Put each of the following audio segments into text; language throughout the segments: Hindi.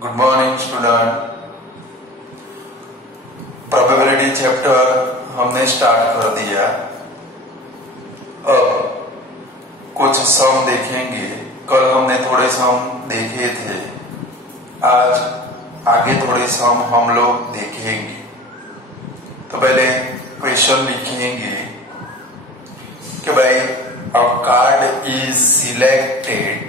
Good morning student. Probability chapter हमने स्टार्ट कर दिया। अब कुछ सम देखेंगे। कल हमने थोड़े सम देखे थे, आज आगे थोड़े सम हम लोग देखेंगे। तो पहले क्वेश्चन लिखेंगे कि भाई अ card is selected,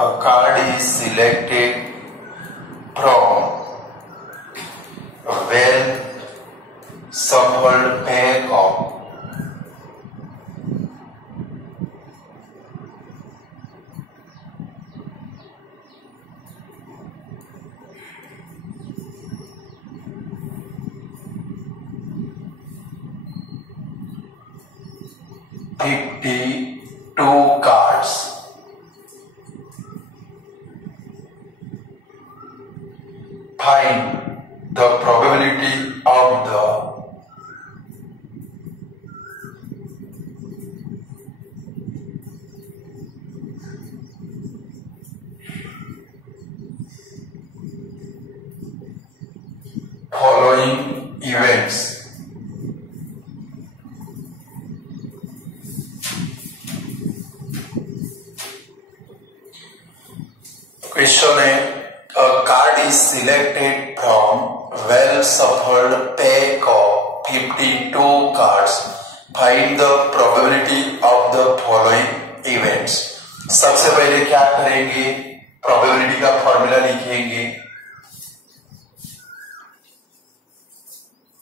a card is selected from a well shuffled pack of $52 cards. Find the probability of the following events. Question है, a card is selected from well shuffled pack of 52 cards. Find the probability of the following events. सबसे पहले क्या करेंगे, प्रोबेबिलिटी का फॉर्मूला लिखेंगे।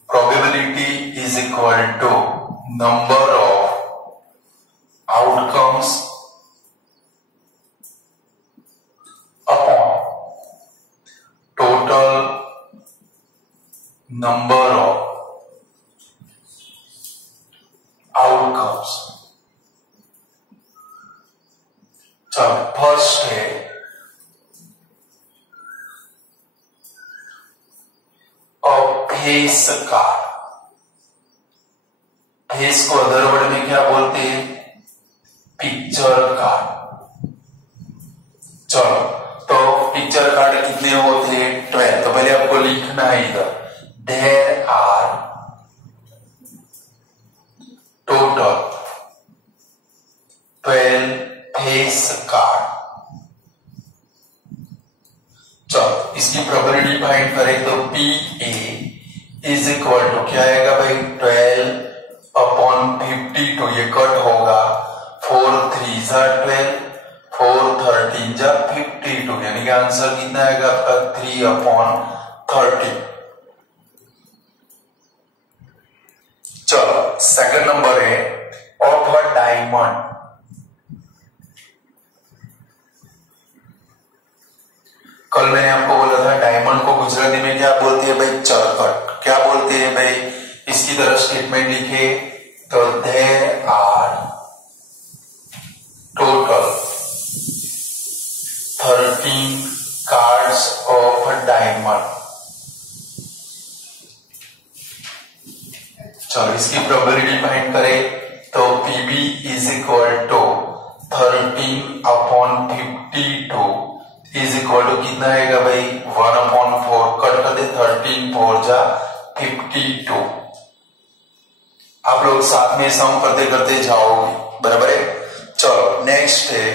Probability is equal to number of outcomes upon total number of outcomes. चलो फर्स्ट है फेस कार्ड। फेस को अदर वर्ड में क्या बोलते हैं, पिक्चर कार्ड। चलो तो पिक्चर कार्ड कितने होते हैं, 12। तो पहले आपको लिखना है इधर, there are total 12 face card. चलो इसकी प्रोबेबिलिटी फाइंड करें तो P A is equal to क्या आएगा भाई, 12/52। ये कट होगा, 4 3 12, 4 13 52, यानी कि आंसर कितना आएगा आपका 3/30। चलो सेकंड नंबर है ऑफ अ डायमंड। कल मैंने आपको बोला था डायमंड को गुजराती में क्या बोलती है भाई, चरकट। क्या बोलते हैं भाई, इसकी तरह स्टेटमेंट लिखे तो there are total 13 cards of a diamond। चलो इसकी प्रोबेबिलिटी फाइंड करें तो PB is equal to 13/52 is equal to कितना आएगा भाई, 1/4। कट कर दे, 13 4 जा 52। आप लोग साथ में सम करते करते जाओगे, बराबर है। चलो नेक्स्ट है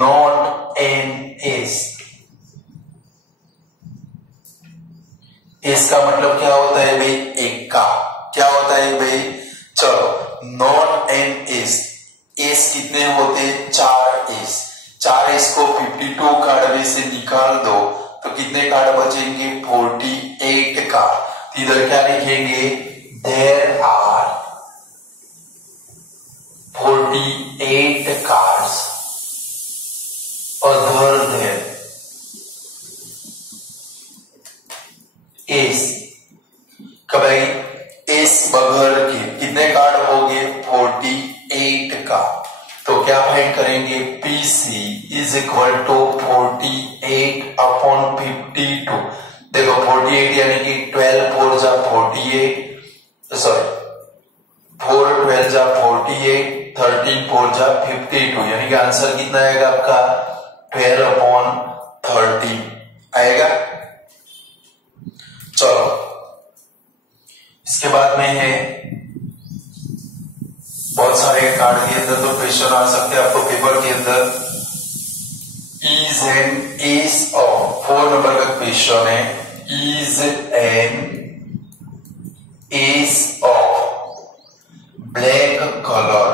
नॉट एन एस। एस का मतलब क्या होता है भाई, एक्का। क्या होता है भाई, चलो नॉट एन एस। एस कितने होते, 4 एस। 4 एस को 52 कार्ड में से निकाल दो तो कितने कार्ड बचेंगे, 48 कार्ड। इधर क्या लिखेंगे, there are 48 cards other than ace. कब एस बगैर के कितने कार्ड हो गए, 48 का। तो क्या फाइंड करेंगे, PC इज इक्वल टू 48/52। देखो 48 यानी कि 12 4 जा 48, सॉरी 4 12 जा 48, 13 4 जा 52, यानी कि आंसर कितना आएगा आपका 12/13 आएगा। चलो इसके बाद में है बहुत सारे कार्ड के अंदर तो क्वेश्चन आ सकते हैं आपको पेपर के अंदर। Is an S of 4 number का क्वेश्चन है, is an S of black colour.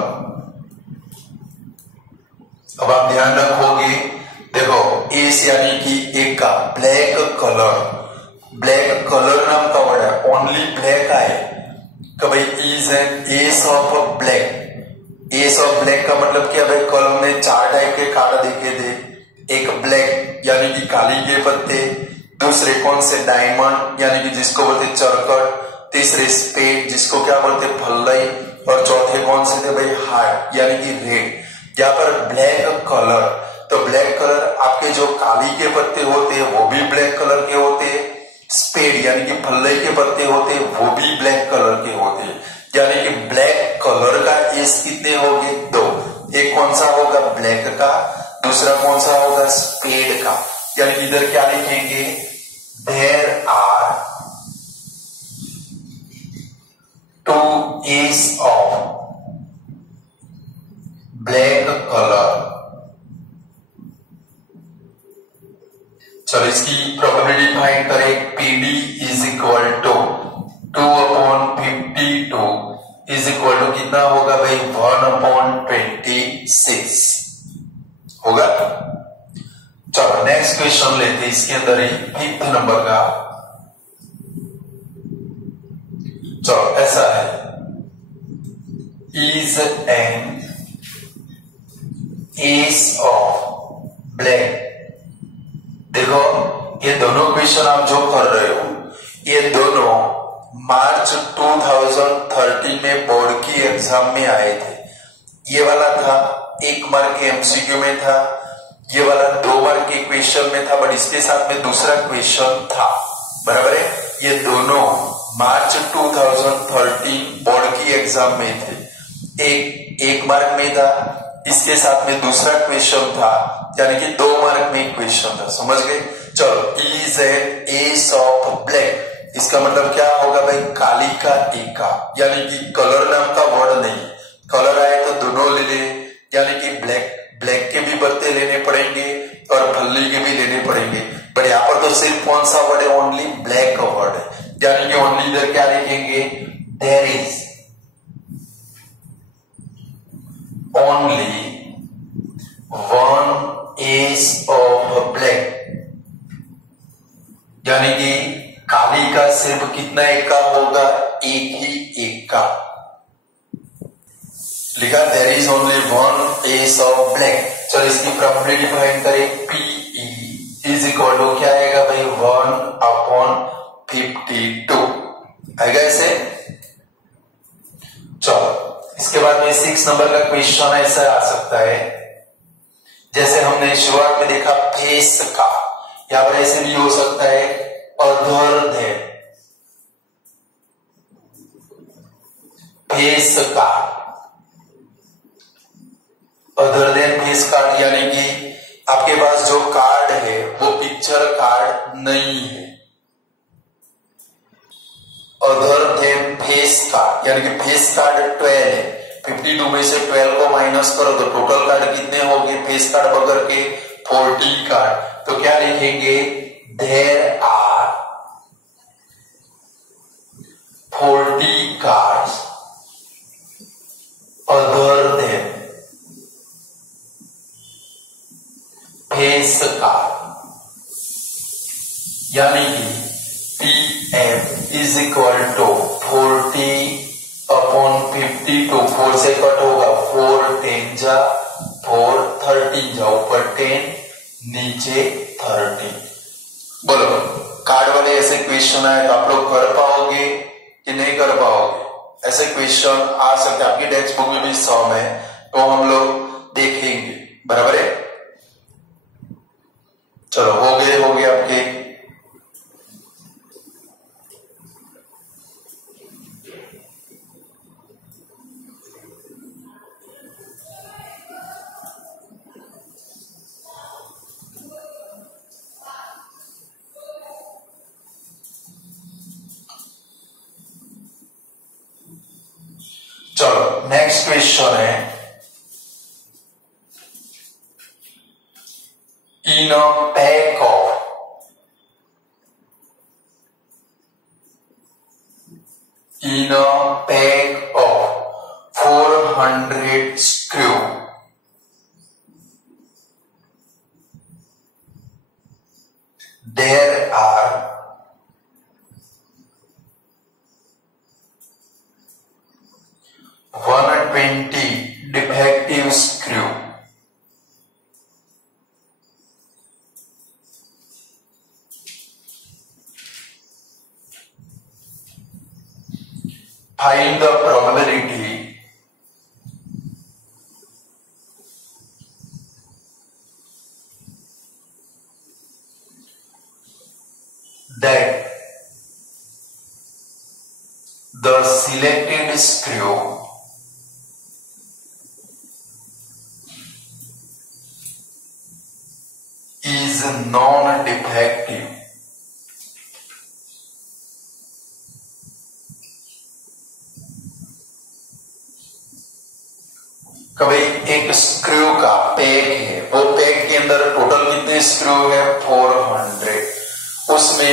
अब आप ध्यान रखोगे, देखो एस यानी कि एक का ब्लैक कलर, ब्लैक कलर नाम का वर्ड है, ओनली ब्लैक आए कि भाई is an S of black. S of black का मतलब क्या भाई, कॉलम में 4 टाइप के कार्ड देखे थे, एक ब्लैक यानी कि काली के पत्ते, दूसरे कौन से डायमंड यानी कि जिसको बोलते चरकट, तीसरे स्पेड जिसको क्या बोलते फल्लई, और चौथे कौन से थे भाई हार्ट यानी कि रेड। यहाँ पर ब्लैक कलर, तो ब्लैक कलर आपके जो काली के पत्ते होते हैं वो भी ब्लैक कलर के होते हैं, स्पेड यानी कि फल्लई के पत्ते होते हैं वो भी ब्लैक कलर के होते हैं, यानी कि ब्लैक कलर का एस कितने होंगे 2। एक कौन सा होगा ब्लैक का, दूसरा कौन सा होगा स्पेड का, यानी कि इधर क्या लिखेंगे, there are 2 ace of black colour. चलो इसकी प्रोबेबिलिटी फाइंड करें, PD is equal to 2/52 is equal to कितना होगा भाई 1/26 होगा। चलो नेक्स्ट क्वेश्चन लेते हैं, इसके अंदर ही 5th नंबर का। चलो ऐसा है, is an S of black. देखो ये दोनों क्वेश्चन आप जो कर रहे हो ये दोनों मार्च 2013 में बोर्ड की एग्जाम में आए थे। ये वाला था 1 मार्क के एमसीक्यू में था, ये वाला 2 मार्क के क्वेश्चन में था, बट इसके साथ में दूसरा क्वेश्चन था, बराबर है। ये दोनों मार्च 2013 बोर्ड की एग्जाम में थे, एक मार्क में था, इसके साथ में दूसरा क्वेश्चन था, यानी कि 2 मार्क में क्वेश्चन था, समझ गए। चलो is an S of black, इसका मतलब क्या होगा भाई काली का टीका, यानी कि कलर नाम का वर्ड नहीं, कलर आए तो दोनों ले ले, यानी कि ब्लैक के भी पत्ते लेने पड़ेंगे और फल्ली के भी लेने पड़ेंगे, बट यहाँ पर तो सिर्फ कौन सा वर्ड है, ओनली ब्लैक का वर्ड है, यानी कि ओनली इधर क्या लिखेंगे, there is only 1 ace of black, यानी कि काली का सिर्फ कितना एक का होगा, एक ही एक का लिखा, there is only 1 ace of black. चलो इसकी प्रोबेबिलिटी फाइंड करें, PE इज इक्वल टू क्या आएगा भाई 1/52 आएगा ऐसे। चलो इसके बाद में 6 नंबर का क्वेश्चन ऐसा आ सकता है, जैसे हमने शुरुआत में देखा फेस का, यहां पर ऐसे भी हो सकता है other than face card, other than face card, यानी कि आपके पास जो कार्ड है वो पिक्चर कार्ड नहीं है, अदर देन फेस कार्ड, यानी कि फेस कार्ड 12 है, 52 में से 12 को माइनस करो तो टोटल कार्ड कितने होंगे फेस कार्ड बगैर के 40 कार्ड। तो क्या लिखेंगे, there are 40 cards other than face card, यानी कि PM इज इक्वल टू 40/52, 4 से कट होगा, 4 10 जा 4 13 जा, ऊपर 10 नीचे 13। बोलो कार्ड वाले ऐसे क्वेश्चन आए तो आप लोग कर पाओगे कि नहीं कर पाओगे, ऐसे क्वेश्चन आ सकते, आपकी टेक्स्ट बुक में भी 100 में, तो हम लोग नेक्स्ट क्वेश्चन है, in a pack of in a pack of 400 screw, there are 120 defective screw. Find the probability that the selected screw is non-defective. कभी एक स्क्रू का पैक है, वो पैक के अंदर टोटल कितने स्क्रू है 400, उसमें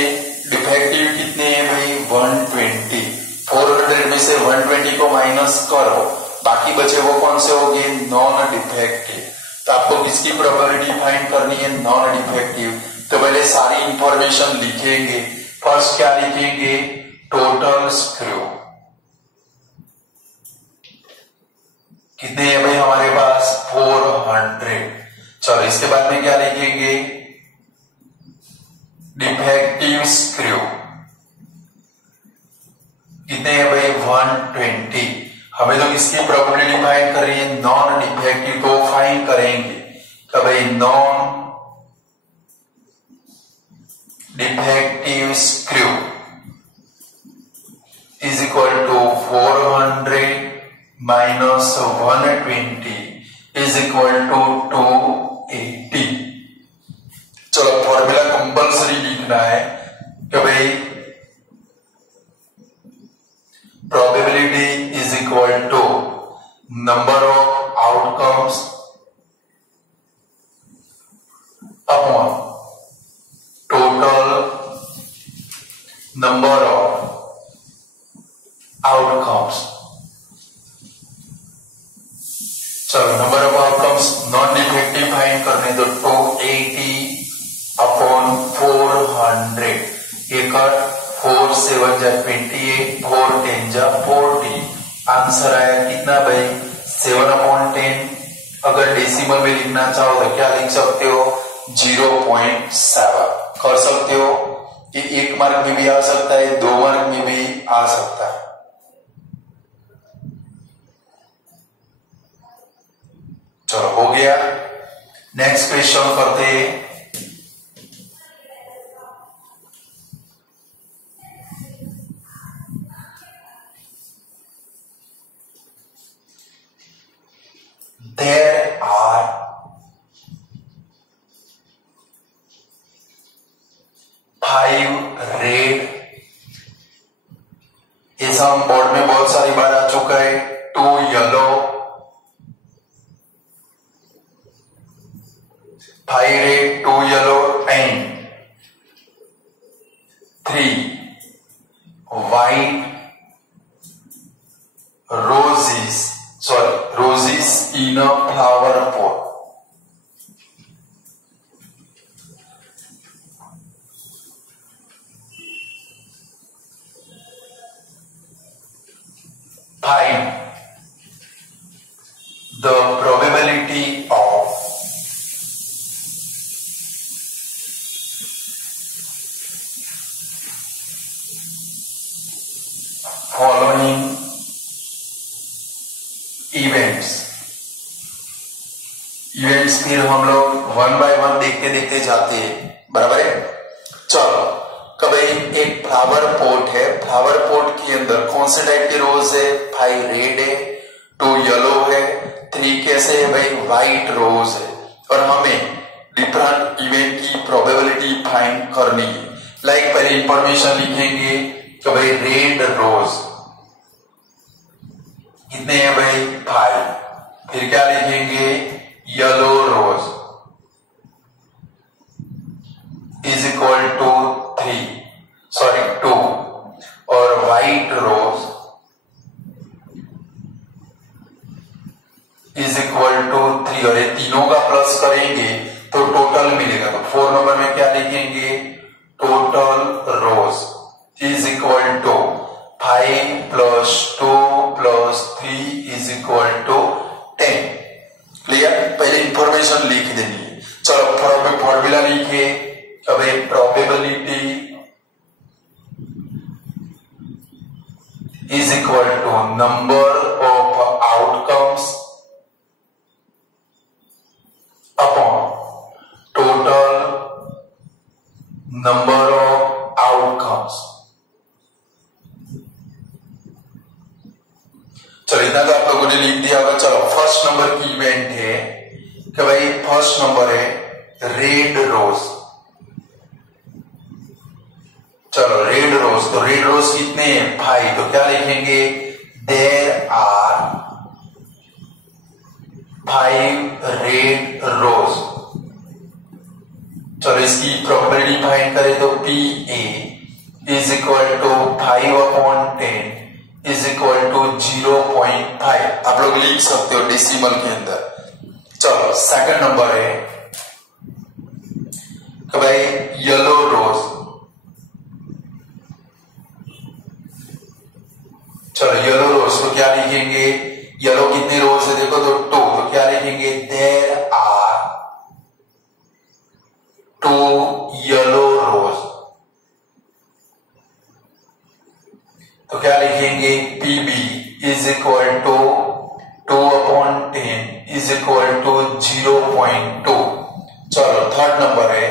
डिफेक्टिव कितने हैं भाई 120, 400 में से 120 को माइनस करो, बाकी बचे वो कौन से हो गए नॉन डिफेक्टिव। तो आपको किसकी प्रोबेबिलिटी फाइंड करनी है नॉन डिफेक्टिव। तो पहले सारी इंफॉर्मेशन लिखेंगे। फर्स्ट क्या लिखेंगे टोटल स्क्रू कितने हैं भाई हमारे पास 400। चलो इसके बाद में क्या लिखेंगे डिफेक्टिव स्क्रू कितने हैं भाई 120। हमें तो इसकी प्रोबेबिलिटी फाइंड कर रही है नॉन डिफेक्टिव, तो फाइंड करेंगे तो भाई non defective screw is equal to 400 minus 120 is equal to 280। चलो फॉर्मूला कंपल्सरी लिखना है कि भाई probability is equal to number of outcomes upon total number of outcomes. चलो number of outcomes non defective find करने तो 280 अपॉन 400 एक 4 7 जा 28 4 10 जा 40 आंसर आया कितना भाई 7/10। अगर डेसिमल में लिखना चाहो तो क्या लिख सकते हो 0.7 कर सकते हो। ये 1 मार्क में भी आ सकता है 2 मार्क में भी आ सकता है। चलो हो गया। नेक्स्ट क्वेश्चन करते हैं। There are 5 रेड, ऐसा हम बोर्ड में बहुत सारी बार आ चुका है। 2 yellow, 5 red, 2 yellow and 3 white roses in a flower pot. Find the probability of following events फिर हम लोग 1 बाय 1 देखते देखते जाते हैं, बराबर है। चलो कभी एक फ्लावर पोट है, फ्लावर पोट के अंदर कौन से टाइप के रोज है 5 रेड है, 2 येलो है, 3 कैसे है भाई व्हाइट रोज है। और हमें डिफरेंट इवेंट की प्रोबेबिलिटी फाइंड करनी है। लाइक पहले इंफॉर्मेशन लिखेंगे कि भाई रेड रोज कितने हैं भाई 5। फिर क्या लिखेंगे yellow rose is equal to 2 और white rose is equal to 3 और ये तीनों का प्लस करेंगे तो टोटल मिलेगा। तो 4 नंबर में क्या लिखेंगे total rose is equal to 5 plus 2 plus 3 is equal to 10। Clear? पहले इंफॉर्मेशन लिख देनी है। चलो फॉर्मूला लिखिए। अब probability is equal to number of outcomes upon total number of outcomes. चलो इतना तो आप लोगों ने लिख दिया होगा। चलो फर्स्ट नंबर की इवेंट है कि भाई फर्स्ट नंबर है रेड रोज। चलो रेड रोज, तो रेड रोज कितने हैं 5। तो क्या लिखेंगे देयर आर 5 रेड रोज। चलो इसकी प्रोबेबिलिटी फाइंड करें तो P A is equal to 5/10 is equal to 0.5। आप लोग लिख सकते हो डेसिमल के अंदर। चलो सेकंड नंबर है कि भाई येलो रोज। चलो येलो रोज तो क्या लिखेंगे येलो कितने रोज है देखो तो 2। तो क्या लिखेंगे देयर आर 2 येलो रोज। तो क्या लिखेंगे PB is equal to 2/10 is equal to 0.2। चलो थर्ड नंबर है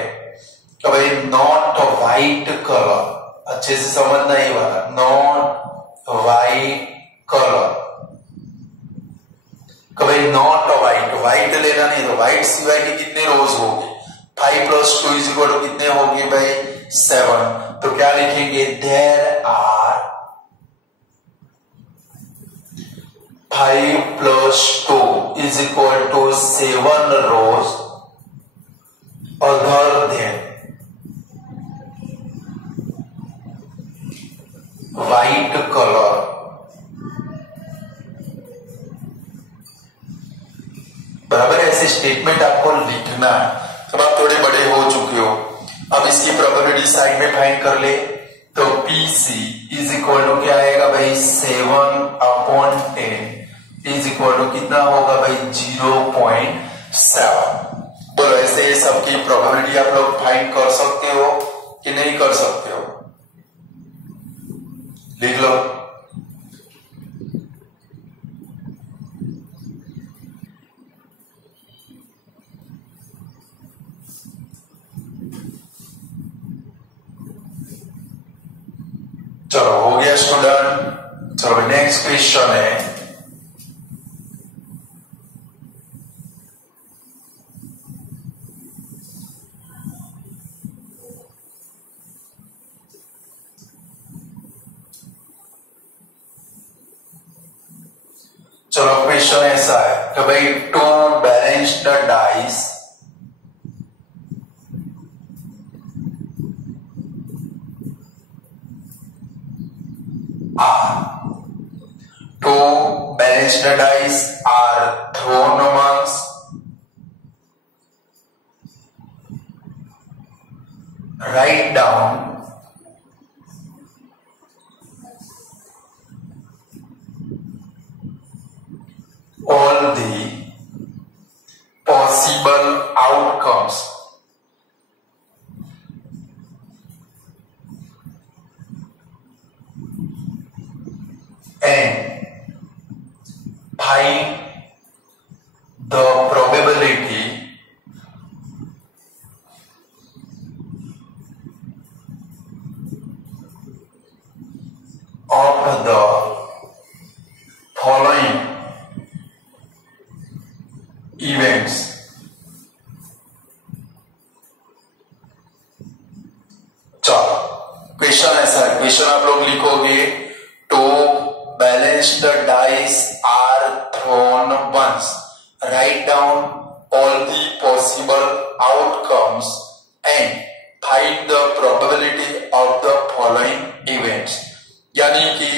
तो भाई नॉट वाइट कलर। अच्छे से समझना ही वाला नॉट वाइट कलर। कभी नॉट वाइट, वाइट लेना नहीं तो वाइट सिवाय के कितने रोज होंगे 5 प्लस 2 इज इक्वल टू कितने होंगे भाई 7। तो क्या लिखेंगे there are 5 plus 2 is equal to 7 rose other than white colour. बराबर ऐसे स्टेटमेंट आपको लिखना है। अब आप थोड़े बड़े हो चुके हो, अब इसकी प्रोबेबिलिटी साइड में फाइंड कर ले तो पीसी इज इक्वल टू क्या आएगा भाई 7/10 इज इक्वल टू कितना होगा भाई 0.7। बोलो ऐसे सबकी प्रोबेबिलिटी आप लोग फाइंड कर सकते हो कि नहीं कर सकते हो? लिख लो। चलो हो गया स्टूडेंट। चलो नेक्स्ट क्वेश्चन है चलो क्वेश्चन ऐसा है कि भाई 2 balanced dice are thrown amongst write down all the possible outcomes and find the probability of the following events. चलो क्वेश्चन ऐसा है, क्वेश्चन आप लोग लिखोगे 2 balanced dice write down all the possible outcomes and find the probability of the following events. यानी कि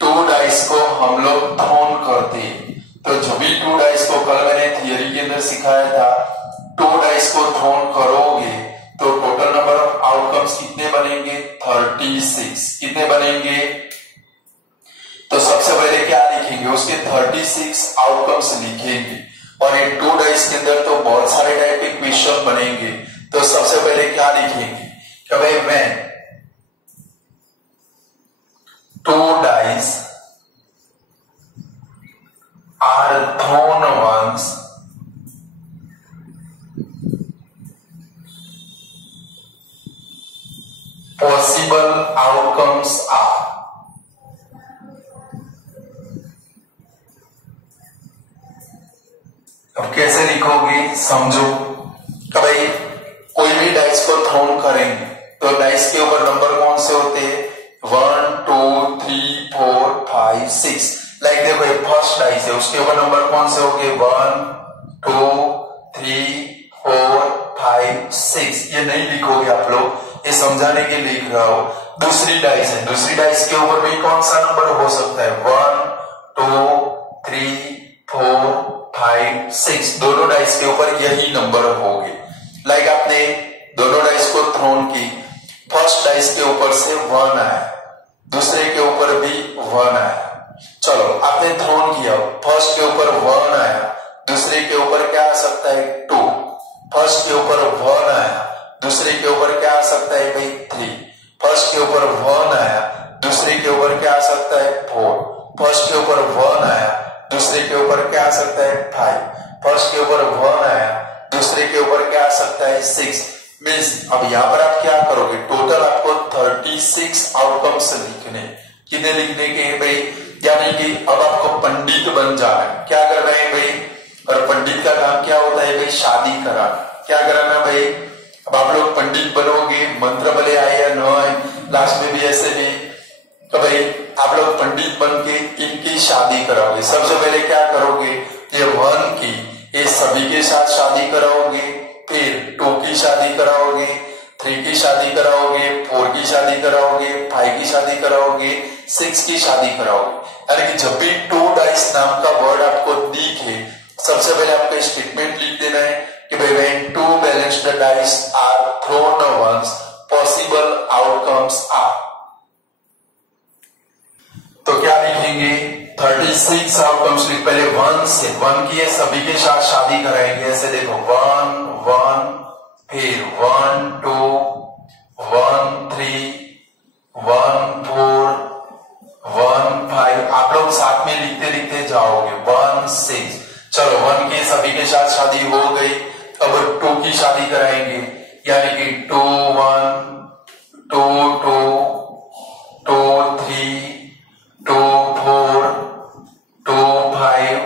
2 डाइस को हम लोग थ्रोन करते हैं, तो जो भी 2 डाइस को कल मैंने थियरी के अंदर सिखाया था, 2 डाइस को थ्रोन करोगे तो टोटल नंबर ऑफ आउटकम्स कितने बनेंगे? 36। कितने बनेंगे? तो सबसे पहले क्या लिखेंगे? उसके 36 आउटकम्स लिखेंगे। और ये 2 डाइस के अंदर तो बहुत सारे टाइप के क्वेश्चन बनेंगे, तो सबसे पहले क्या लिखेंगे कि भाई when 2 dice are thrown once possible outcomes are। अब कैसे लिखोगे समझो कि भाई कोई भी डाइस को थ्रोन करेंगे तो डाइस के ऊपर नंबर कौन से होते हैं? 1 2 3 4 5 6। लाइक देखो ये फर्स्ट डाइस है, उसके ऊपर नंबर कौन से होंगे? 1 2 3 4 5 6। ये नहीं लिखोगे आप लोग, ये समझाने के लिए लिख रहा हूं। दूसरी डाइस है, दूसरी डाइस के ऊपर भी कौन सा नंबर हो सकता है? 1 2 3 4 5 6। दोनों डाइस के ऊपर यही नंबर होंगे। लाइक आपने दोनों डाइस को थ्रोन की, फर्स्ट डाइस के ऊपर से 1 आया, दूसरे के ऊपर भी 1 आया। चलो आपने थ्रोन किया, फर्स्ट के ऊपर 1 आया, दूसरे के ऊपर क्या आ सकता है? 2। फर्स्ट के ऊपर 1 आया, दूसरे के ऊपर क्या आ सकता है भाई? 3। फर्स्ट के ऊपर 1 आया, दूसरे के ऊपर क्या आ सकता है? 4। फर्स्ट के ऊपर 1 आया, दूसरे के ऊपर क्या आ सकता है? 5। फर्स्ट के ऊपर 1 आया, दूसरे के ऊपर क्या आ सकता है? 6। मीन्स अब यहाँ पर आप क्या करोगे? टोटल आपको 36 आउटकम्स लिखने। कितने लिखने के हैं भाई? यानी कि अब आपको पंडित बन जाना है। क्या करना है भाई? और पंडित का काम क्या होता है भाई? शादी कराना। क्या कराना भाई? अब आप लोग पंडित बनोगे, मंत्र भले आए या न आए, लास्ट में भी ऐसे भी, तो भाई आप लोग पंडित बन के इनकी शादी कराओगे। सबसे पहले क्या करोगे? ये 1 की ये सभी के साथ शादी कराओगे, फिर 2 की शादी कराओगे, 3 की शादी कराओगे, 4 की शादी कराओगे, 5 की शादी कराओगे, 6 की शादी कराओगे। यानी कि जब भी 2 डाइस नाम का वर्ड आपको दिखे, सबसे पहले आपको स्टेटमेंट लिख देना है कि भाई when 2 balanced dice are thrown once possible outcomes are। तो क्या लिखेंगे? 36 आउटकम्स लिख, पहले 1 से 1 की सभी के साथ शादी कराएंगे। ऐसे देखो 1 1, फिर 1 2 1 3 1 4 1 5। आप लोग साथ में लिखते लिखते जाओगे 1 6। चलो 1 के सभी के साथ शादी हो गई, अब 2 की शादी कराएंगे। यानी कि 2 1 2 2 2 3 2 4 2 5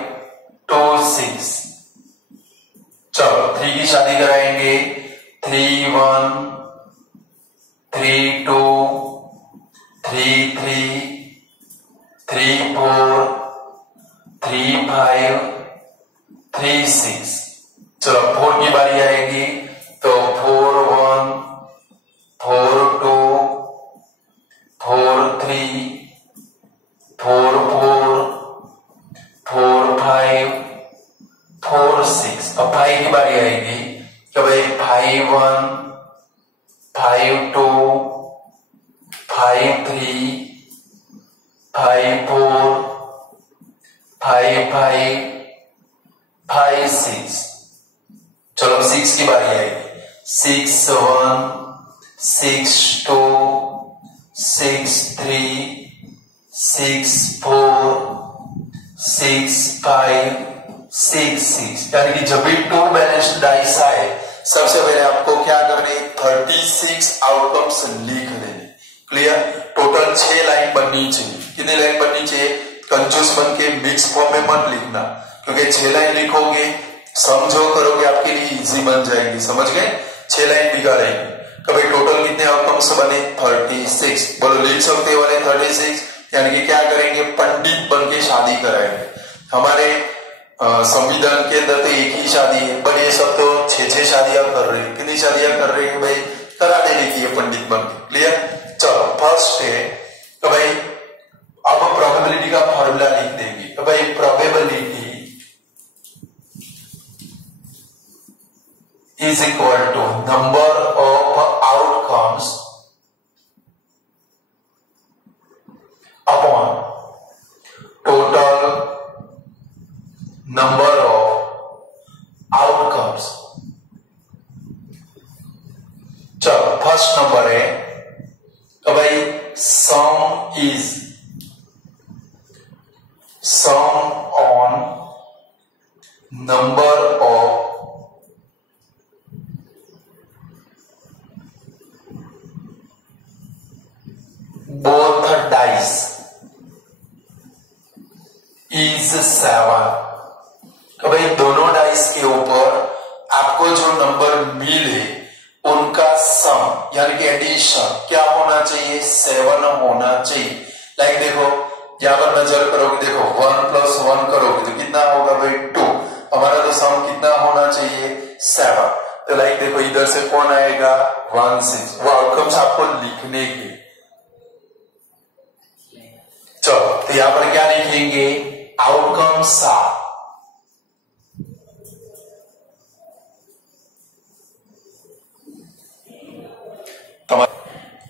2 6। चलो 3 की शादी कराएंगे, 3 1 3 2 3 3 3 4 3 5 3 6। चलो 4 की बारी आएगी, तो 4 1 4 2 4 3 4 4 4 5 4 6। अब 5 की बारी आएगी, तो भाई 5 1 5 2 5 3 5 4 5 5 5 6। चलो 6 की बारी आएगी, 6 1 6 2 6 3 6 4 6 5 6 6। यानी कि जब भी 2 बैलेंस्ड डाइस आए, सबसे पहले आपको क्या करने? 36 आउटकम्स लिख देने। क्लियर? टोटल 6 लाइन बननी चाहिए। कितनी लाइन बननी चाहिए? कंजूस बन के मिक्स फॉर्म में मत लिखना, क्योंकि 6 लाइन लिखोगे, समझो करोगे, आपके लिए इजी बन जाएगी। समझ गए? 6 लाइन बिगाड़ेंगे। कभी टोटल कितने आउटकम्स बने? 36। बोलो लिख सकते वाले 36। यानी कि क्या करेंगे? पंडित बन के शादी कराएंगे। हमारे संविधान के अंदर तो एक ही शादी है, पर ये सब तो 6-6 शादियां कर रहे हैं। कितनी शादियां कर रहे हैं भाई? करा देने की है पंडित बन के। क्लियर? चलो फर्स्ट है तो भाई अब प्रोबेबिलिटी का फॉर्मूला लिख देंगे। तो भाई probability is equal to number of outcomes upon total number of outcomes. चलो फर्स्ट नंबर है तो भाई sum on number of both dice is 7। तो भाई दोनों डाइस के ऊपर आपको जो नंबर मिले उनका सम यानी कि एडिशन क्या होना चाहिए? 7 होना चाहिए। लाइक देखो यहां पर नजर करोगे, देखो 1 + 1 करोगे तो कितना होगा भाई? 2। हमारा तो सम कितना होना चाहिए? 7। तो लाइक देखो इधर से कौन आएगा? 1 6। वो आउटकम्स आपको लिखने के। चलो तो यहां पर क्या लिखेंगे? आउटकम्स आर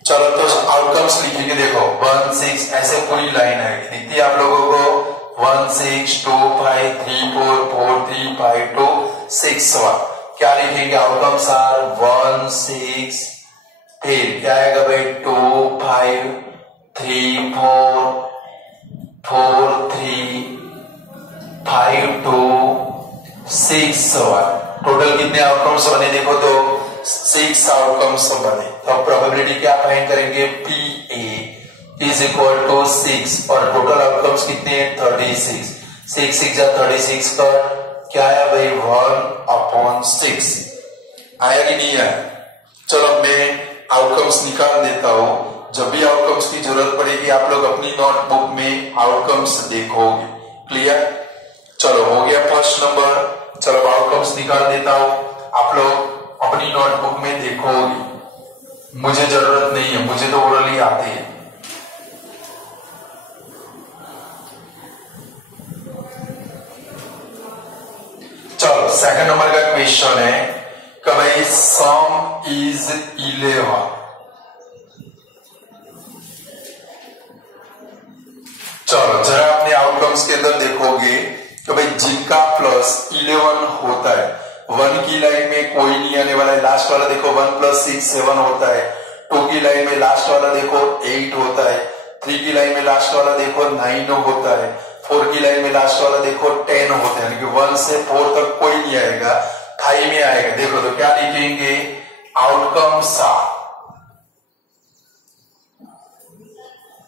चलो तो आउटकम्स लिखेंगे। देखो 1 6 ऐसे पूरी लाइन आएगी, दिखती है आप लोगों को? 1 6 2 5 3 4 4 3 5 2 6 1। क्या लिखेंगे? आउटकम्स आर 1 6, फिर क्या आएगा भाई? 2 5 3 4 4 3 5 2 6 1। टोटल कितने आउटकम्स बने? देखो तो 6 आउटकम्स बने। तो प्रोबेबिलिटी क्या फाइंड करेंगे? PA इज इक्वल टू 6 और टोटल आउटकम्स कितने हैं? 36। 6 6 जा 36 का क्या आया भाई? 1/6 आया कि नहीं आया? चलो मैं आउटकम्स निकाल देता हूं। जब भी आउटकम्स की जरूरत पड़ेगी आप लोग अपनी नोटबुक में आउटकम्स देखोगे। क्लियर? चलो हो गया फर्स्ट नंबर। चलो आउटकम्स निकाल देता हूं, आप लोग अपनी नोटबुक में देखोगे। मुझे जरूरत नहीं है, मुझे तो ओरली आती है। चलो सेकंड नंबर का क्वेश्चन है कि भाई सम इज 11। चलो जरा अपने आउटकम्स के अंदर देखोगे तो भाई जिनका प्लस 11 होता है, 1 की लाइन में कोई नहीं आने वाला है। लास्ट वाला देखो 1 + 6 7 होता है। 2 की लाइन में लास्ट वाला देखो 8 होता है। 3 की लाइन में लास्ट वाला देखो 9 होता है। 4 की लाइन में लास्ट वाला देखो 10 होता है। यानी कि 1 से 4 तक कोई नहीं आएगा, 5 में आएगा। देखो तो क्या लिखेंगे? आउटकम्स आर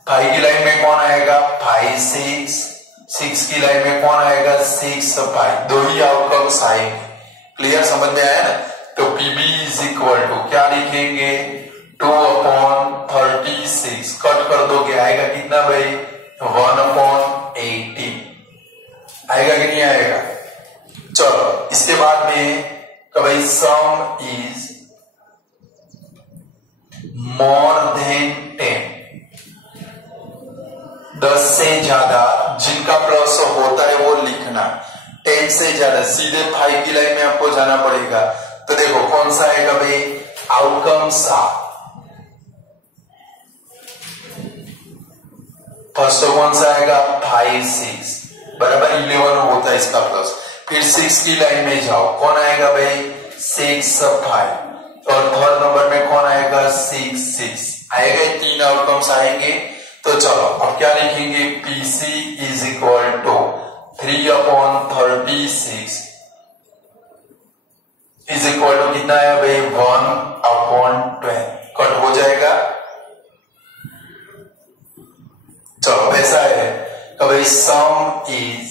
5 की लाइन में कौन आएगा? 5 6। 6 की लाइन में कौन आएगा? 6 5। दो ही आउटकम्स आएंगे। क्लियर? समझ में आया ना? तो PB इज इक्वल टू क्या लिखेंगे? 2/36 कट कर दोगे आएगा कितना भाई? 1/18 आएगा कि नहीं आएगा? चलो इसके बाद में भाई सम इज मोर देन 10। 10 से ज्यादा जिनका प्लस होता है वो लिखना। 10 से ज्यादा सीधे 5 की लाइन में आपको जाना पड़ेगा। तो देखो कौन सा आएगा भाई? आउटकम्स आर फर्स्ट तो कौन सा आएगा? 5 6 बराबर 11 होता है इसका प्लस। फिर 6 की लाइन में जाओ, कौन आएगा भाई? 6 5। और थर्ड नंबर में कौन आएगा? 6 6 आएगा। 3 आउटकम्स आएंगे। तो चलो अब क्या लिखेंगे? PC is equal to 3/36 is equal to कितना है भाई? 1/12 कट हो जाएगा। चलो ऐसा है कि भाई सम इज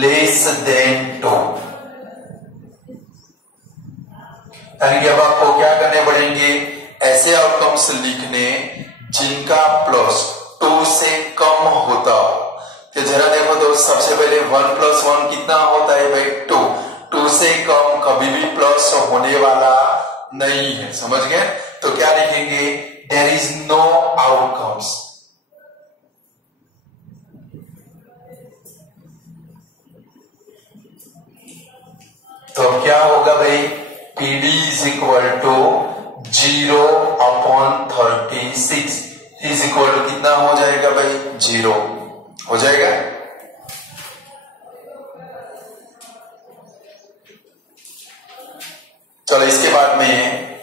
लेस देन 2। यानी कि अब आपको क्या करने पड़ेंगे? ऐसे आउटकम्स लिखने जिनका प्लस 2 से कम होता हो। तो जरा देखो तो सबसे पहले 1 प्लस 1 कितना होता है भाई 2, 2 से कम कभी भी प्लस होने वाला नहीं है, समझ गए। तो क्या लिखेंगे, देयर इज नो आउटकम्स। तो अब क्या होगा भाई, PD is equal to 0/36 is equal to कितना हो जाएगा भाई 0 हो जाएगा। चलो इसके बाद में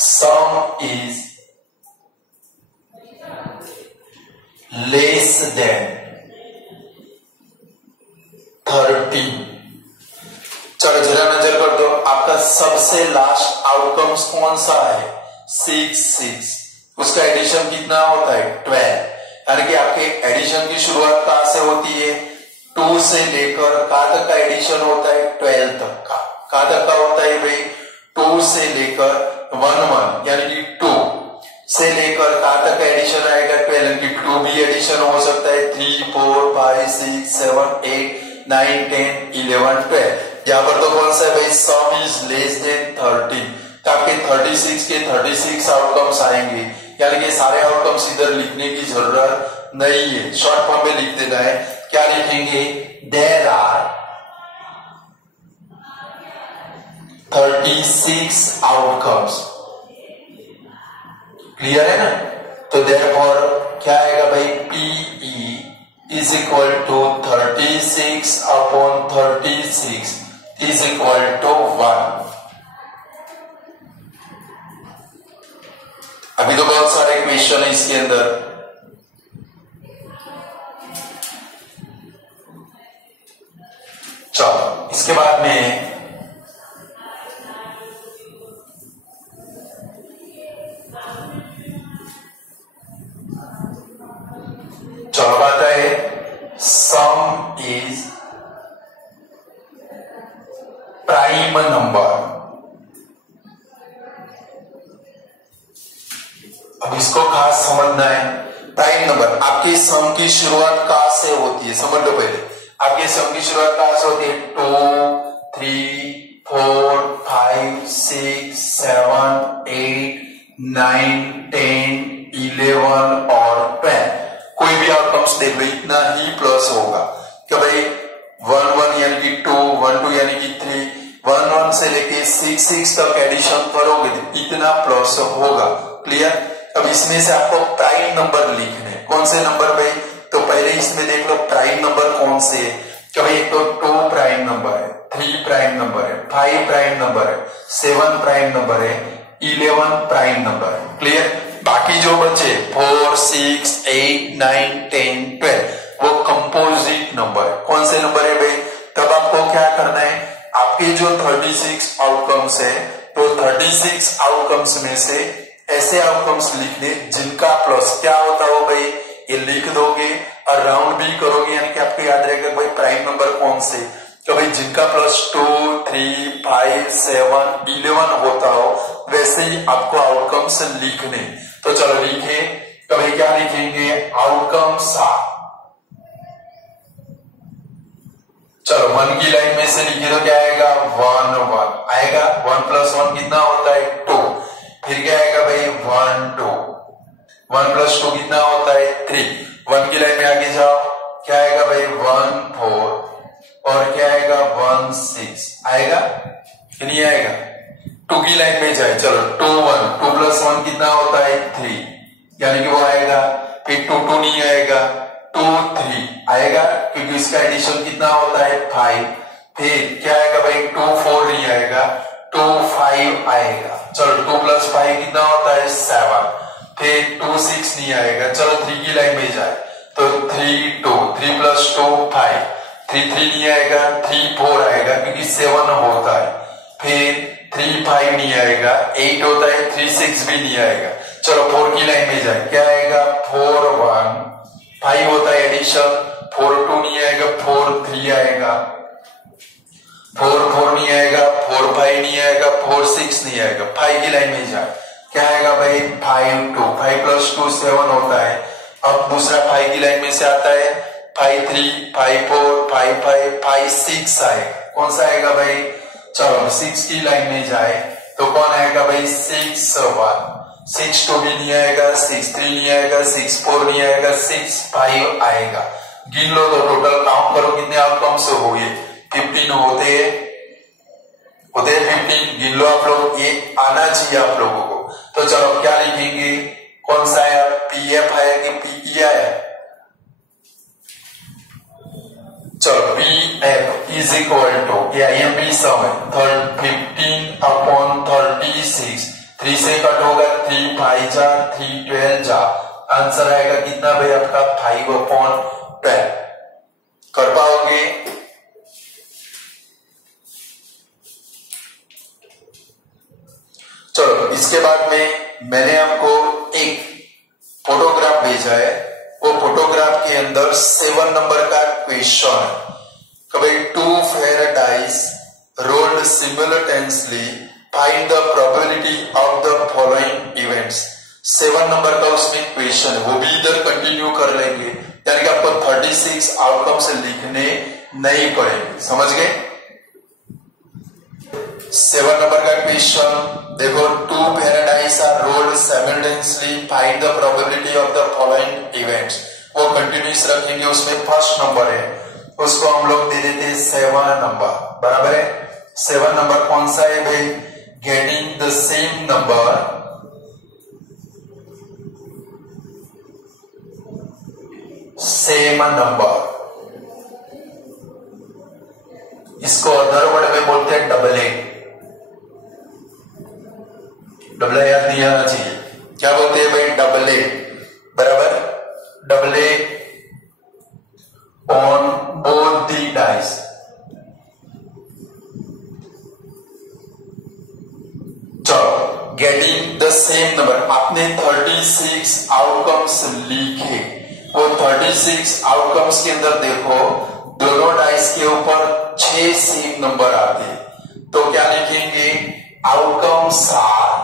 सम इज लेस देन 30। चलो जरा नजर कर दो, आपका सबसे लास्ट आउटकम्स कौन सा है 6, उसका एडिशन कितना होता है 12, यानी कि आपके एडिशन की शुरुआत कहां से होती है 2 से लेकर कहां तक का एडिशन होता है 12 तक का। कहां तक का होता है भाई 2 से लेकर 1 यानी कि 2 से लेकर कहां तक का एडिशन आएगा 12, यानी कि 2 भी एडिशन हो सकता है 3, 4, 5, 6, 7, 8, 9, 10, 11, 12। यहाँ पर तो कौन सा है भाई सम इज लेस देन 30, तो आपके 36 के 36 आउटकम्स आएंगे, यानी कि सारे आउटकम्स इधर लिखने की जरूरत नहीं है, शॉर्ट फॉर्म में लिख देना है। क्या लिखेंगे, देयर आर 36 आउटकम्स। क्लियर है ना। तो देयरफॉर क्या आएगा भाई PE is equal to 36/36 is equal to 1। अभी तो बहुत सारे क्वेश्चन है इसके अंदर। चलो इसके बाद में चलो बात है सम इज प्राइम नंबर। अब इसको खास समझना है, प्राइम नंबर आपके सम की शुरुआत कहां से होती है समझ लो पहले। आपके सम की शुरुआत कहां से होती है 2, 3, 4, 5, 6, 7, 8, 9, 10, 11 और 12। कोई भी आउटकम्स देख लो इतना ही प्लस होगा कि भाई 1, 1 यानी कि 2, 1, 2 यानी कि 3, 1, 1 से लेके 6, 6 तक एडिशन करोगे इतना प्लस होगा। क्लियर। अब इसमें से आपको प्राइम नंबर लिखने, कौन से नंबर भाई, तो पहले इसमें देख लो प्राइम नंबर कौन से है, कि भाई एक तो 2 प्राइम नंबर है, 3 प्राइम नंबर है, 5 प्राइम नंबर है, 7 प्राइम नंबर है, 11 प्राइम नंबर है। क्लियर। बाकी जो बचे 4, 6, 8, 9, 10, 12 वो कंपोजिट नंबर है। कौन से नंबर है भाई, तब आपको क्या करना है, आपके जो 36 आउटकम्स है तो 36 आउटकम्स में से ऐसे आउटकम्स लिखने जिनका प्लस क्या होता हो भाई ये लिख दोगे और राउंड भी करोगे, यानी कि आपको याद रहेगा भाई प्राइम नंबर कौन से, तो भाई जिनका प्लस 2, 3, 5, 7, 11 होता हो वैसे ही आपको आउटकम्स लिखने। तो चलो लिखे, तो भाई क्या लिखेंगे आउटकम्स आर, चलो 1 की लाइन में से लिखे तो क्या आएगा 1, 1 आएगा, 1 प्लस 1 कितना होता है 2, फिर क्या आएगा भाई 1, 2, 1 प्लस 2 कितना होता है 3, 1 की लाइन में आगे जाओ क्या आएगा भाई 1, 4 और क्या आएगा 1, 6 आएगा कि नहीं आएगा। 2 की लाइन में जाए, चलो 2, 1, 2 प्लस 1 कितना होता है 3, यानी कि वो आएगा, फिर 2, 2 नहीं आएगा, 2, 3 आएगा क्योंकि इसका एडिशन कितना होता है 5, फिर क्या आएगा भाई 2, 4 नहीं आएगा, 2, 5 आएगा, चलो 2 प्लस 5 कितना होता है 7, फिर 2, 6 नहीं आएगा, चलो 3 की लाइन में जाए तो 3, 2, 3 प्लस 2 5, 3, 3 नहीं आएगा, 3, 4 आएगा क्योंकि 7 होता है, फिर 3, 5 नहीं आएगा, 8 होता है, 3, 6 भी नहीं आएगा, चलो 4 की लाइन में जाए क्या आएगा 4, 1 5 होता है एडिशन, 4, 2 नहीं आएगा, 4, 3 आएगा, 4, 4 नहीं आएगा, 4, 5 नहीं आएगा, 4, 6 नहीं आएगा, 5 की लाइन में जाए क्या आएगा भाई 5, 2 5 प्लस 2 7 होता है। अब दूसरा 5 की लाइन में से आता है 5 3 5 4 5 5 5 6 आएगा। कौन सा आएगा भाई? चलो 6 की लाइन में जाए तो कौन आएगा भाई? 6 1 6 2 भी नहीं आएगा, 6 3 नहीं आएगा, 6 4 नहीं आएगा, 6 5 आएगा। गिन लो तो टोटल काउंट करो कितने आउटकम्स हो गए? 15 होते 15। गिन लो आप लोग, ये आना चाहिए आप लोगों को। तो चलो क्या लिखेंगे? कौन सा है? पीएफ है कि पीई है? चलो पीएफ इज इक्वल टू, ये आईएमपी सम है, 15 अपॉन 36। 3 से कट होगा, 3 5 जा, 3 12 जा। आंसर आएगा कितना भाई आपका? 5 अपॉन 12। कर पाओगे? चलो इसके बाद में मैंने आपको एक फोटोग्राफ भेजा है। वो फोटोग्राफ के अंदर 7 नंबर का क्वेश्चन है कि भाई 2 fair dice rolled simultaneously, find the probability of the following events. 7 number का उसमें क्वेश्चन है, वो भी इधर कंटिन्यू कर लेंगे, यानी कि आपको 36 आउटकम से लिखने नहीं पड़ेंगे। समझ गए? 7 नंबर का क्वेश्चन देखो, 2 pair of dice are rolled simultaneously, find the probability of the following events. वो कंटिन्यूस रखेंगे। उसमें फर्स्ट नंबर है, उसको हम लोग दे देते 7 नंबर। बराबर है? 7 नंबर कौन सा है भाई? गेटिंग द सेम नंबर इसको अदर वर्ड में बोलते हैं डबल ए। डबल ए याद नहीं आना चाहिए। क्या बोलते हैं भाई? Double a. बराबर? Double a on both the dice. चलो गेटिंग द सेम नंबर, आपने 36 आउटकम्स लिखे। वो 36 आउटकम्स के अंदर देखो दोनों डाइस के ऊपर 6 सेम नंबर आते, तो क्या लिखेंगे? आउटकम्स आर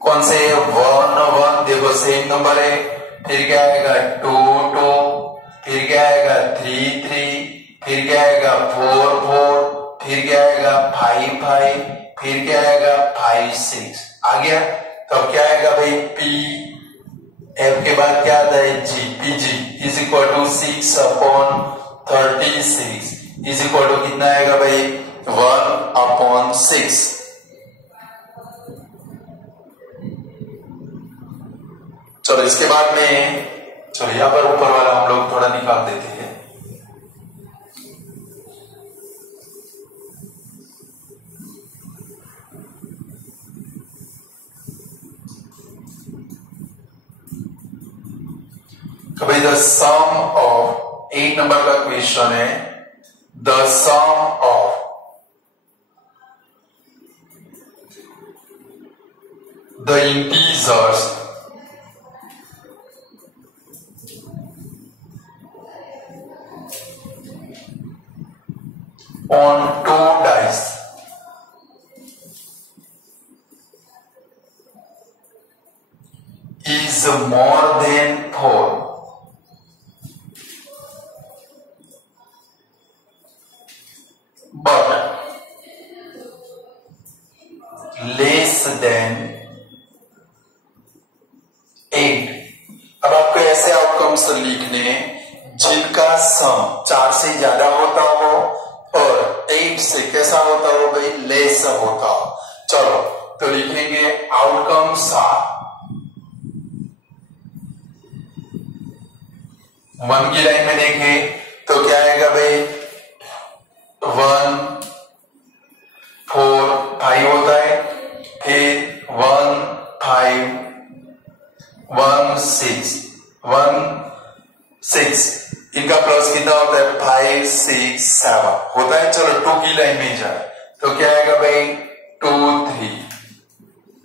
कौन से? 1 1 देखो सेम नंबर है। फिर क्या आएगा? 2 2, फिर क्या आएगा? 3 3, फिर क्या आएगा? 4 4, फिर क्या आएगा? 5 5, फिर क्या आएगा? 5 6। आ गया? तो अब क्या आएगा भाई? पी एफ के बाद क्या आता है? जी। P G is equal to 6 upon 36 is equal to कितना आएगा भाई? 1 अपॉन 6। चलो इसके बाद में, चलो यहां पर ऊपर वाला हम लोग थोड़ा निकाल देते हैं। तो भाई द सम ऑफ 8 नंबर का क्वेश्चन है, the sum of the integers on 2 dice is more than 4, but less than 8। अब आपको ऐसे आउटकम्स लिखने जिनका सम 4 से ज्यादा होता हो और 8 से कैसा होता हो भाई? लेस होता हो। चलो तो लिखेंगे आउटकम्स आर 1 की लाइन में देखें तो क्या आएगा भाई? 1 4 5 होता है, फिर 1 5 1 6 1 6, इनका प्लस कितना होता है? 5 6 7 होता है। चलो 2 की लाइन में जाए तो क्या आएगा भाई? 2 3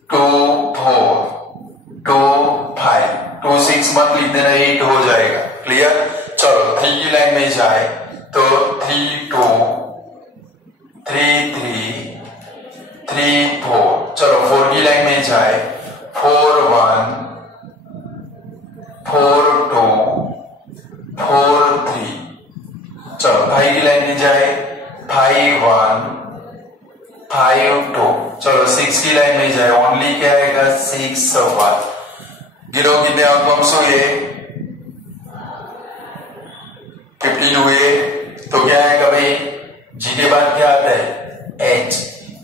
2 4 2 5 2 6 मत लिख देना, 8 हो जाएगा। क्लियर? चलो 3 की लाइन में जाए तो 3 2 3 3 3 4। चलो 4 की लाइन में जाए 4 1 4 2 4 3। चलो भाई की लाइन में जाए 5 1 5 2। चलो 6 की लाइन में जाए ओनली क्या आएगा 6 1। गिनो कितने आउटकम्स हुए 15 हुए। तो क्या आएगा भाई जी के बाद क्या आता है H.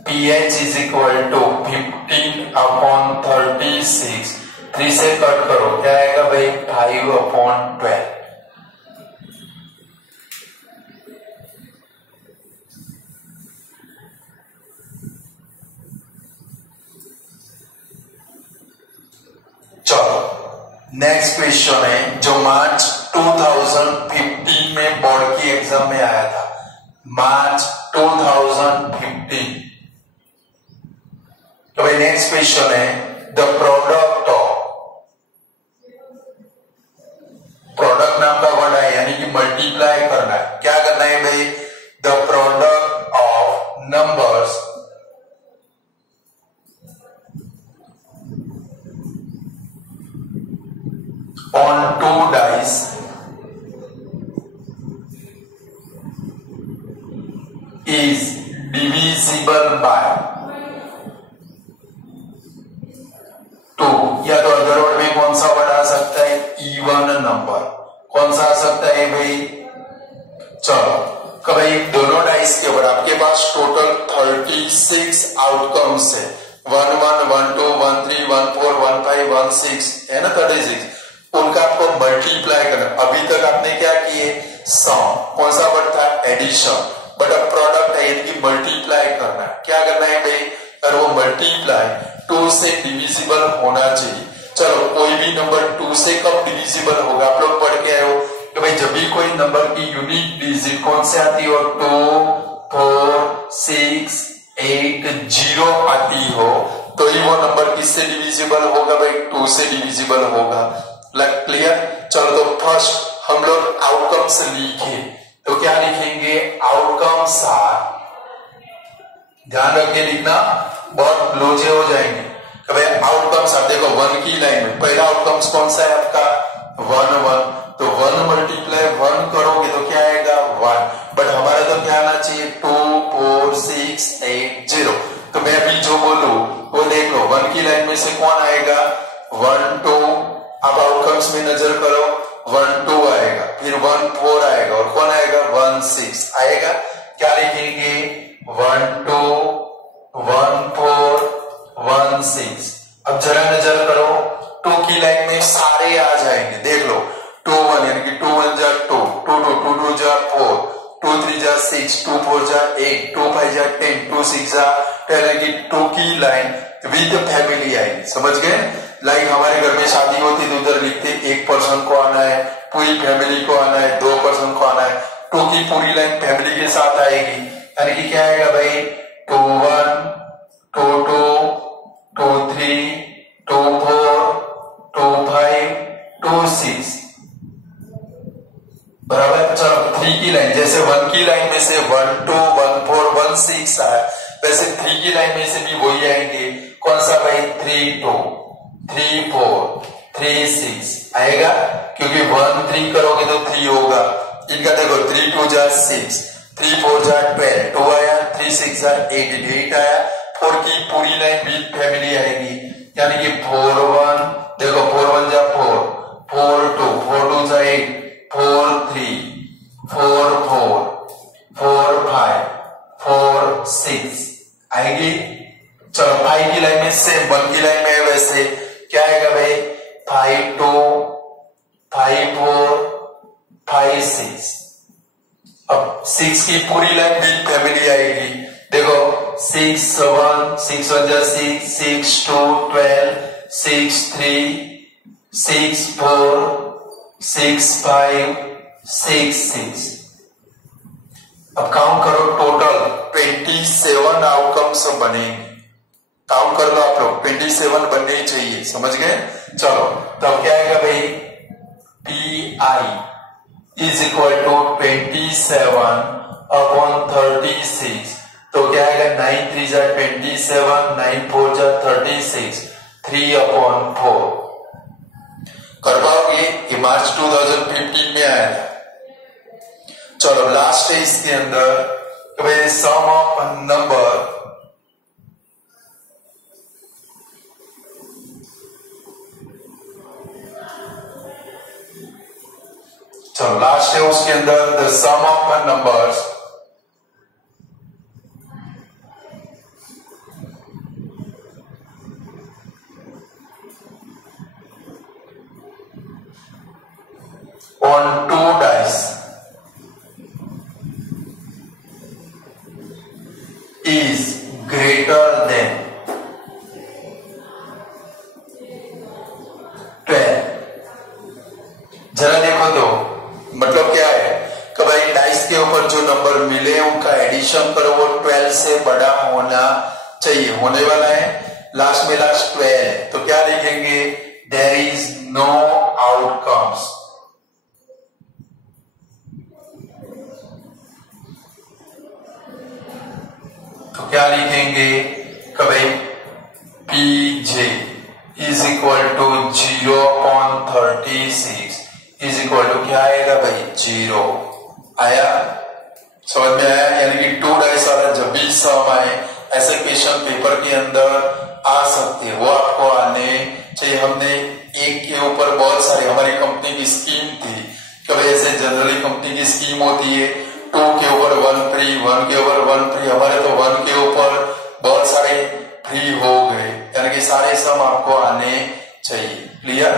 P H is equal to 15/36। 3 से कट करो क्या आएगा भाई 5/12। चलो नेक्स्ट क्वेश्चन है जो मार्च 2015 में बोर्ड की एग्जाम में आया था। मार्च 2015। तो भाई नेक्स्ट क्वेश्चन है द प्रोडक्ट ऑफ। प्रोडक्ट नाम का वर्ड है यानी कि मल्टीप्लाई करना है। क्या करना है भाई the product of numbers on 2 dice is divisible by 2। या तो अदर वर्ड में कौन सा वर्ड आ सकता है इवन नंबर। कौन सा आ सकता है भाई चलो कि भाई दोनों डाइस के ऊपर आपके पास टोटल 36 आउटकम्स है 1 1 1 2 1 3 1 4 1 5 1 6 है ना 36। उनका आपको मल्टीप्लाई करना। अभी तक आपने क्या किए सम। कौन सा वर्ड था एडिशन। बट अब प्रोडक्ट है यानी कि मल्टीप्लाई करना। क्या करना है भाई और वो मल्टीप्लाई 2 से डिविजिबल होना चाहिए। चलो कोई भी नंबर 2 से कब डिविजिबल होगा आप लोग पढ़ के आए हो कि भाई जब भी कोई नंबर की यूनिक डिजिट कौन से आती हो 2 4 6 8 0 आती हो तो ही वो नंबर किससे डिविजिबल होगा भाई 2 से डिविजिबल होगा। क्लियर। चलो तो फर्स्ट हम लोग आउटकम्स लिखे तो क्या लिखेंगे आउटकम्स आर। ध्यान रख के लिखना बहुत लोजे हो जाएंगे। भाई आउटकम्स आप देखो 1 की लाइन में पहला आउटकम्स कौन सा है आपका 1 1। तो 1 मल्टीप्लाई 1 करोगे तो क्या आएगा 1। बट हमारा तो क्या आना चाहिए 2 4 6 8 0। तो मैं अभी जो बोलूं वो देख लो 1 की लाइन में से कौन आएगा 1 2। आप आउटकम्स में नजर करो 1 2 आएगा फिर 1 4 आएगा और कौन आएगा 1 6 आएगा। क्या लिखेंगे 1 2 1 4 1 6। अब जरा नजर करो 2 की लाइन में सारे आ जाएंगे। देख लो 2 1 यानी कि 2 1 जा 2 2 2 2 2 जा 4 2 3 जा 6 2 4 जा 8 2 5 जा 10 2 6 जा 10 यानी कि 2 की लाइन विद फैमिली आएगी। समझ गए। लाइक हमारे घर में शादी होती तो उधर लिखते एक पर्सन को आना है पूरी फैमिली को आना है 2 पर्सन को आना है। 2 की पूरी लाइन फैमिली के साथ आएगी यानी कि क्या आएगा भाई 2 1 2 2 2 3 2 4 2 5 2 6 बराबर। चलो 3 की लाइन जैसे 1 की लाइन में से 1 2 1 4 1 6 आया वैसे 3 की लाइन में से भी वही आएंगे। कौन सा भाई 3 2 3 4 3 6 आएगा क्योंकि 1 3 करोगे तो 3 होगा। इनका देखो 3 2 जा 6 3 4 जा 12 2 आया 3 6 जा 8 8 आया। 4 की पूरी लाइन विद फैमिली आएगी यानी कि 4 1 देखो 4 1 जा 4 4 2 4 2 जा 8 4 3 4 4 4 5 4 6 आएगी। चलो 5 की लाइन में से 1 की लाइन में वैसे क्या आएगा भाई 5 2 5 4 5 6। अब 6 की पूरी लाइन विद फैमिली आएगी। देखो 6 1 6 1 जा 6 6 2 12 6 3 6 4 6 5 6 6। अब काउंट करो टोटल 27 आउटकम्स बनेंगे। काउंट कर लो आप लोग 27 बनने ही चाहिए। समझ गए। चलो तब क्या आएगा भाई P I is equal to 27/36। तो क्या आएगा 9 3 जा 27 9 4 जा 36 3/4। कर पाओगे? ये मार्च 2015 में आया था। चलो लास्ट है इसके अंदर कि भाई सम ऑफ नंबर चलो लास्ट है उसके अंदर the sum of numbers on two dice is greater than 12। जरा देखो तो मतलब क्या है कि भाई डाइस के ऊपर जो नंबर मिले उनका एडिशन करो वो 12 से बड़ा होना चाहिए, होने वाला है। लास्ट में लास्ट 12 तो क्या लिखेंगे? There is no outcomes. तो क्या लिखेंगे कि भाई PJ is equal to 0/36 is equal to क्या आएगा भाई? 0 आया। समझ में आया? यानी कि 2 डाइस वाला जब भी सम आए ऐसे क्वेश्चन पेपर के अंदर आ सकते हैं, वो आपको आने चाहिए। हमने एक के ऊपर बहुत सारी हमारी कंपनी की स्कीम थी कि भाई ऐसे जनरली कंपनी की स्कीम होती है 2 के ऊपर 1 फ्री, 1 के ऊपर 1 फ्री। हमारे तो 1 के ऊपर बहुत सारे फ्री हो गए, यानी कि सारे सम आपको आने चाहिए। क्लियर?